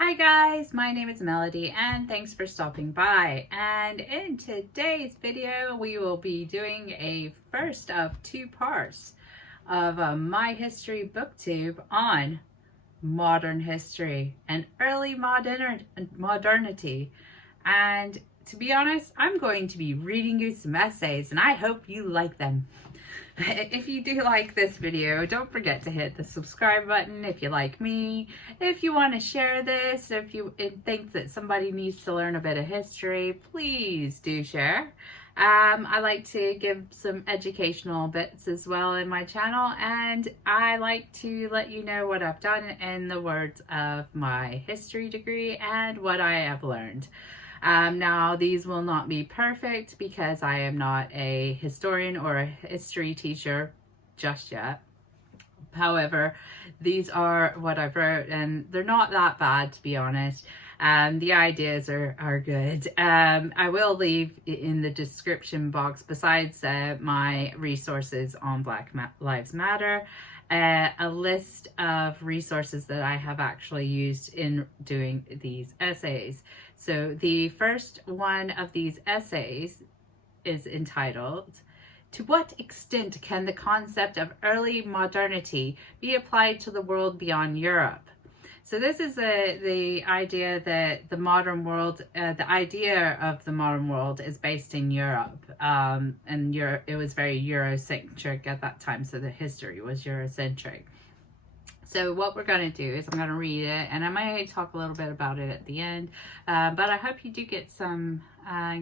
Hi guys, my name is Melody and thanks for stopping by. And in today's video, we will be doing a first of two parts of My History Booktube on modern history and early modernity. And to be honest, I'm going to be reading you some essays and I hope you like them. If you do like this video, don't forget to hit the subscribe button if you like me. If you want to share this, if you think that somebody needs to learn a bit of history, please do share. I like to give some educational bits as well in my channel, and I like to let you know what I've done in the words of my history degree and what I have learned. Now, these will not be perfect because I am not a historian or a history teacher just yet. However, these are what I've wrote and they're not that bad, to be honest. The ideas are good. I will leave in the description box, besides my resources on Black Lives Matter, a list of resources that I have actually used in doing these essays. So the first one of these essays is entitled, "To what extent can the concept of early modernity be applied to the world beyond Europe?" So this is the idea that the modern world, the idea of the modern world is based in Europe. And it was very Eurocentric at that time, so the history was Eurocentric. So what we're going to do is I'm going to read it, and I might talk a little bit about it at the end. But I hope you do get some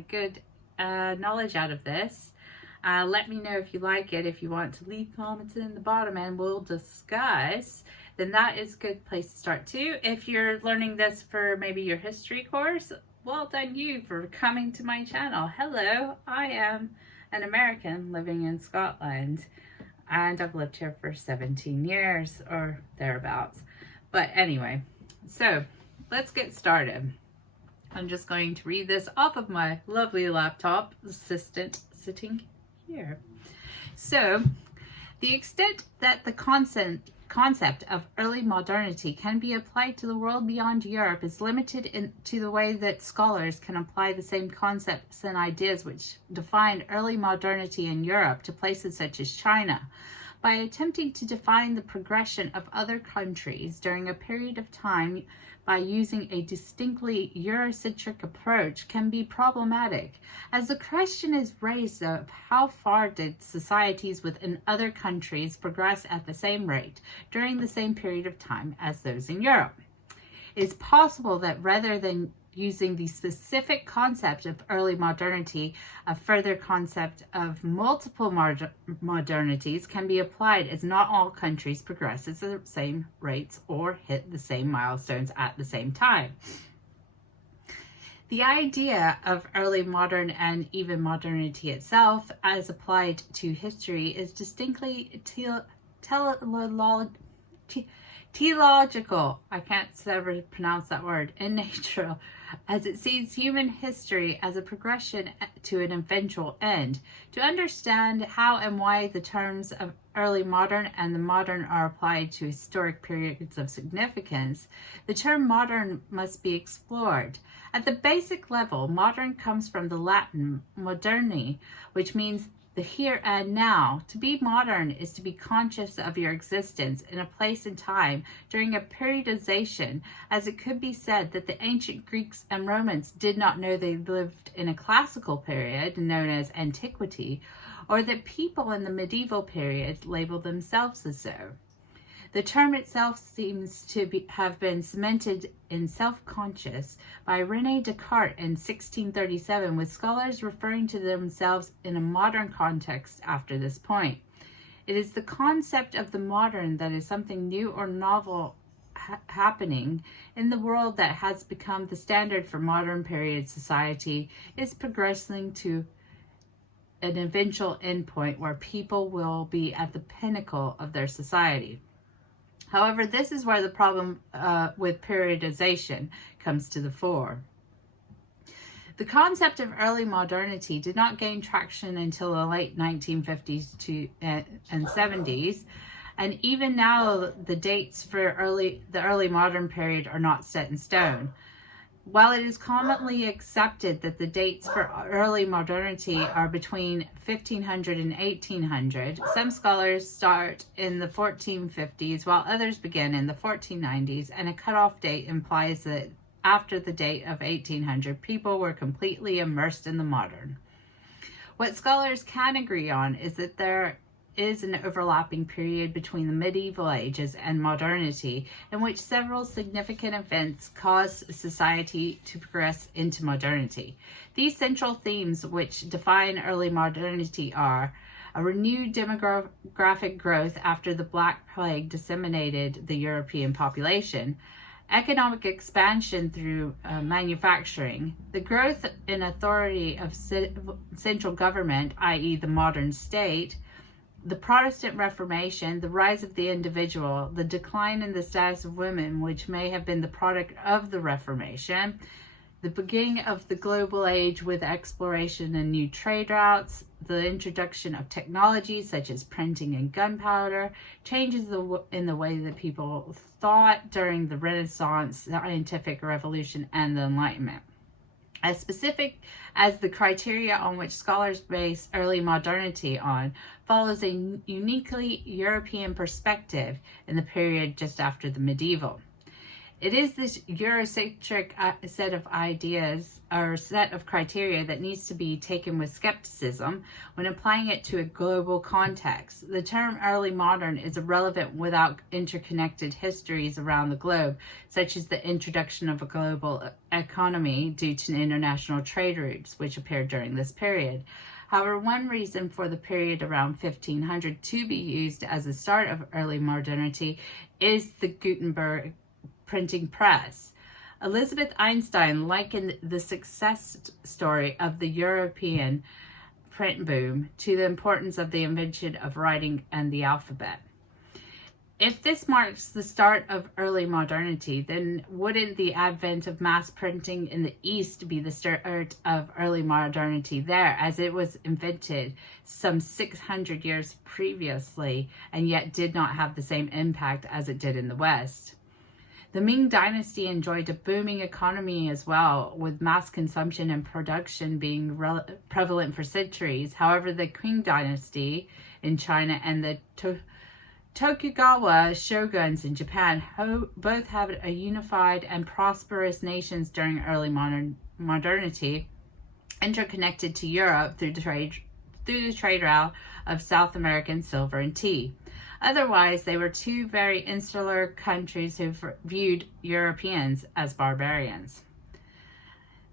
good knowledge out of this. Let me know if you like it. If you want to leave comments in the bottom and we'll discuss, then that is a good place to start too. If you're learning this for maybe your history course, well done you for coming to my channel. Hello, I am an American living in Scotland and I've lived here for 17 years or thereabouts. But anyway, so let's get started. I'm just going to read this off of my lovely laptop assistant sitting here. So, the extent that the concept of early modernity can be applied to the world beyond Europe is limited to the way that scholars can apply the same concepts and ideas which defined early modernity in Europe to places such as China. By attempting to define the progression of other countries during a period of time by using a distinctly Eurocentric approach can be problematic, as the question is raised of how far did societies within other countries progress at the same rate during the same period of time as those in Europe. It is possible that rather than using the specific concept of early modernity, a further concept of multiple modernities can be applied, as not all countries progress at the same rates or hit the same milestones at the same time. The idea of early modern and even modernity itself, as applied to history, is distinctly teleological, I can't ever pronounce that word, in nature, as it sees human history as a progression to an eventual end. To understand how and why the terms of early modern and the modern are applied to historic periods of significance, the term modern must be explored. At the basic level, modern comes from the Latin moderni, which means the here and now. To be modern is to be conscious of your existence in a place and time during a periodization, as it could be said that the ancient Greeks and Romans did not know they lived in a classical period known as antiquity, or that people in the medieval period labeled themselves as so. The term itself seems to have been cemented in self-conscious by René Descartes in 1637, with scholars referring to themselves in a modern context after this point. It is the concept of the modern that is something new or novel happening in the world that has become the standard for modern period society, is progressing to an eventual endpoint where people will be at the pinnacle of their society. However, this is where the problem with periodization comes to the fore. The concept of early modernity did not gain traction until the late 1950s and 70s, And even now, the dates for the early modern period are not set in stone. While it is commonly accepted that the dates for early modernity are between 1500 and 1800, some scholars start in the 1450s while others begin in the 1490s, and a cutoff date implies that after the date of 1800, people were completely immersed in the modern. What scholars can agree on is that there is an overlapping period between the medieval ages and modernity in which several significant events caused society to progress into modernity. These central themes which define early modernity are a renewed demographic growth after the Black Plague disseminated the European population, economic expansion through manufacturing, the growth in authority of central government, i.e. the modern state, the Protestant Reformation, the rise of the individual, the decline in the status of women, which may have been the product of the Reformation, the beginning of the global age with exploration and new trade routes, the introduction of technologies such as printing and gunpowder, changes in the way that people thought during the Renaissance, scientific revolution, and the Enlightenment. As specific as the criteria on which scholars base early modernity on follows a uniquely European perspective in the period just after the medieval. It is this Eurocentric set of ideas or set of criteria that needs to be taken with skepticism when applying it to a global context. The term early modern is irrelevant without interconnected histories around the globe, such as the introduction of a global economy due to international trade routes, which appeared during this period. However, one reason for the period around 1500 to be used as the start of early modernity is the Gutenberg printing press. Elizabeth Einstein likened the success story of the European print boom to the importance of the invention of writing and the alphabet. If this marks the start of early modernity, then wouldn't the advent of mass printing in the East be the start of early modernity there, as it was invented some 600 years previously and yet did not have the same impact as it did in the West? The Ming Dynasty enjoyed a booming economy as well, with mass consumption and production being prevalent for centuries. However, the Qing Dynasty in China and the Tokugawa shoguns in Japan both had a unified and prosperous nations during early modernity, interconnected to Europe through the trade route of South American silver and tea. Otherwise, they were two very insular countries who viewed Europeans as barbarians.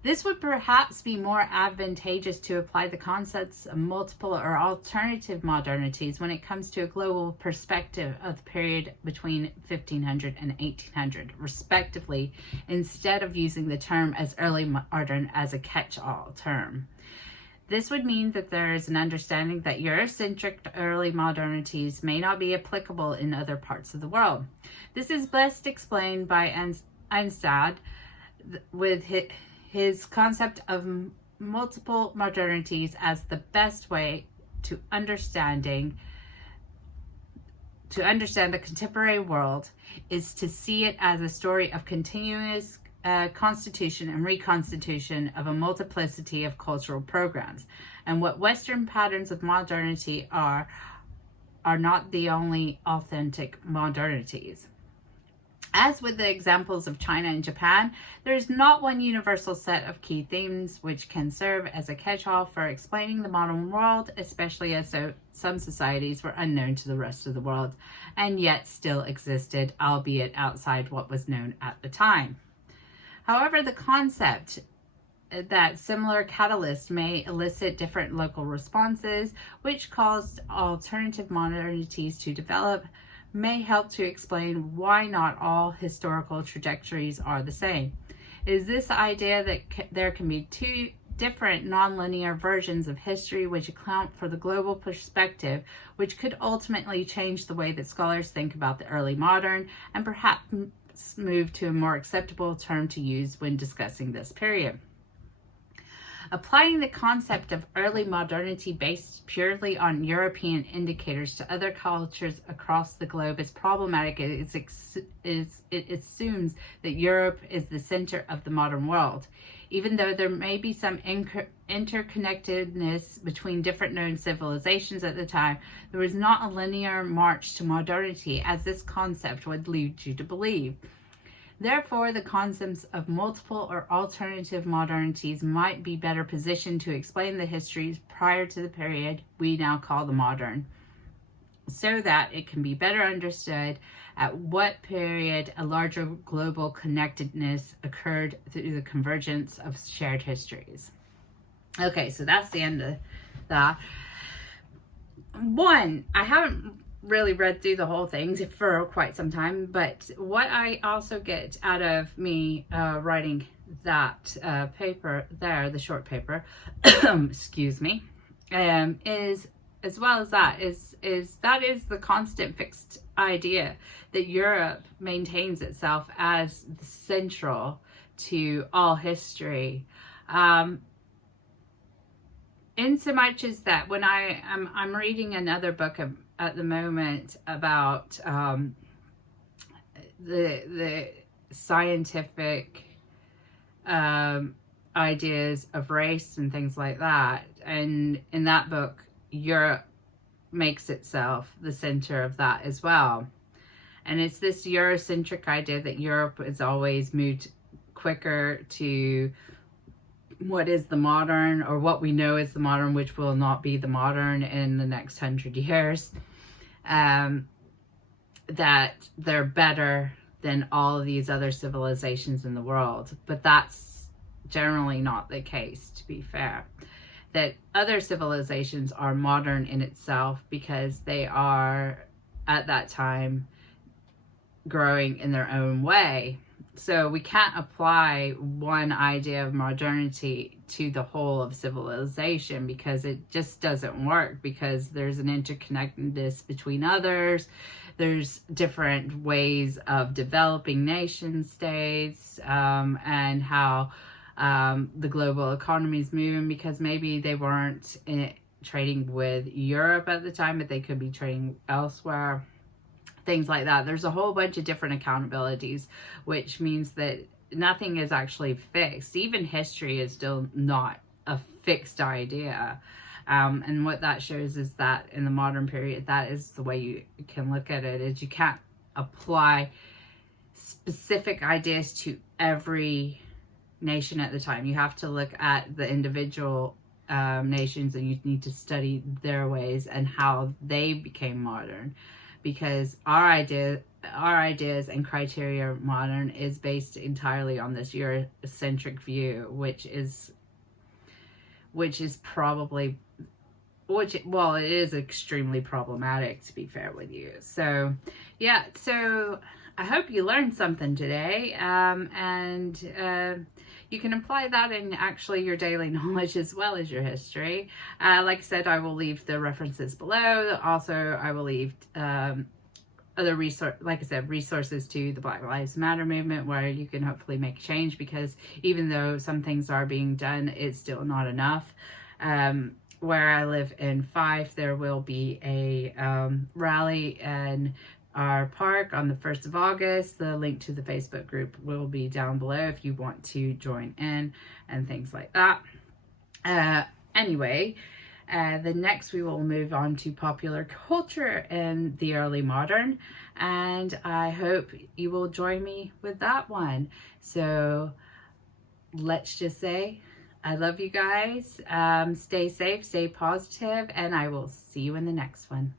This would perhaps be more advantageous to apply the concepts of multiple or alternative modernities when it comes to a global perspective of the period between 1500 and 1800, respectively, instead of using the term as early modern as a catch-all term. This would mean that there is an understanding that Eurocentric early modernities may not be applicable in other parts of the world. This is best explained by Einstein with his concept of multiple modernities as the best way to understand the contemporary world is to see it as a story of continuous constitution and reconstitution of a multiplicity of cultural programs. And what Western patterns of modernity are not the only authentic modernities. As with the examples of China and Japan, there is not one universal set of key themes which can serve as a catch-all for explaining the modern world, especially as some societies were unknown to the rest of the world and yet still existed, albeit outside what was known at the time. However, the concept that similar catalysts may elicit different local responses, which caused alternative modernities to develop, may help to explain why not all historical trajectories are the same. It is this idea that there can be two different nonlinear versions of history which account for the global perspective, which could ultimately change the way that scholars think about the early modern and perhaps move to a more acceptable term to use when discussing this period. Applying the concept of early modernity based purely on European indicators to other cultures across the globe is problematic. It assumes that Europe is the center of the modern world. Even though there may be some interconnectedness between different known civilizations at the time, there was not a linear march to modernity, as this concept would lead you to believe. Therefore, the concepts of multiple or alternative modernities might be better positioned to explain the histories prior to the period we now call the modern, so that it can be better understood at what period a larger global connectedness occurred through the convergence of shared histories. Okay, so that's the end of that. I haven't really read through the whole thing for quite some time, but what I also get out of me writing that paper there, the short paper, excuse me, is, as well as that, is the constant fixed idea that Europe maintains itself as central to all history. In so much as that when I'm reading another book at the moment about the scientific ideas of race and things like that, and in that book Europe makes itself the center of that as well. And it's this Eurocentric idea that Europe has always moved quicker to what is the modern, or what we know is the modern, which will not be the modern in the next 100 years, that they're better than all of these other civilizations in the world. But that's generally not the case, to be fair. That other civilizations are modern in itself because they are, at that time, growing in their own way. So we can't apply one idea of modernity to the whole of civilization, because it just doesn't work, because there's an interconnectedness between others. There's different ways of developing nation states, and how the global economy is moving, because maybe they weren't trading with Europe at the time, but they could be trading elsewhere. Things like that. There's a whole bunch of different accountabilities, which means that nothing is actually fixed. Even history is still not a fixed idea. And what that shows is that in the modern period, that is the way you can look at it, is you can't apply specific ideas to every nation at the time. You have to look at the individual nations, and you need to study their ways and how they became modern. Because our ideas and criteria of modern is based entirely on this Eurocentric view, which is probably, well, it is extremely problematic, to be fair with you. So yeah, so I hope you learned something today, and you can apply that in actually your daily knowledge as well as your history. Like I said, I will leave the references below. Also, I will leave other resources to the Black Lives Matter movement, where you can hopefully make change, because even though some things are being done, it's still not enough. Where I live in Fife, there will be a rally in our park on the 1st of August. The link to the Facebook group will be down below if you want to join in and things like that. Anyway, the next we will move on to popular culture in the early modern, and I hope you will join me with that one. So let's just say I love you guys. Stay safe, stay positive, and I will see you in the next one.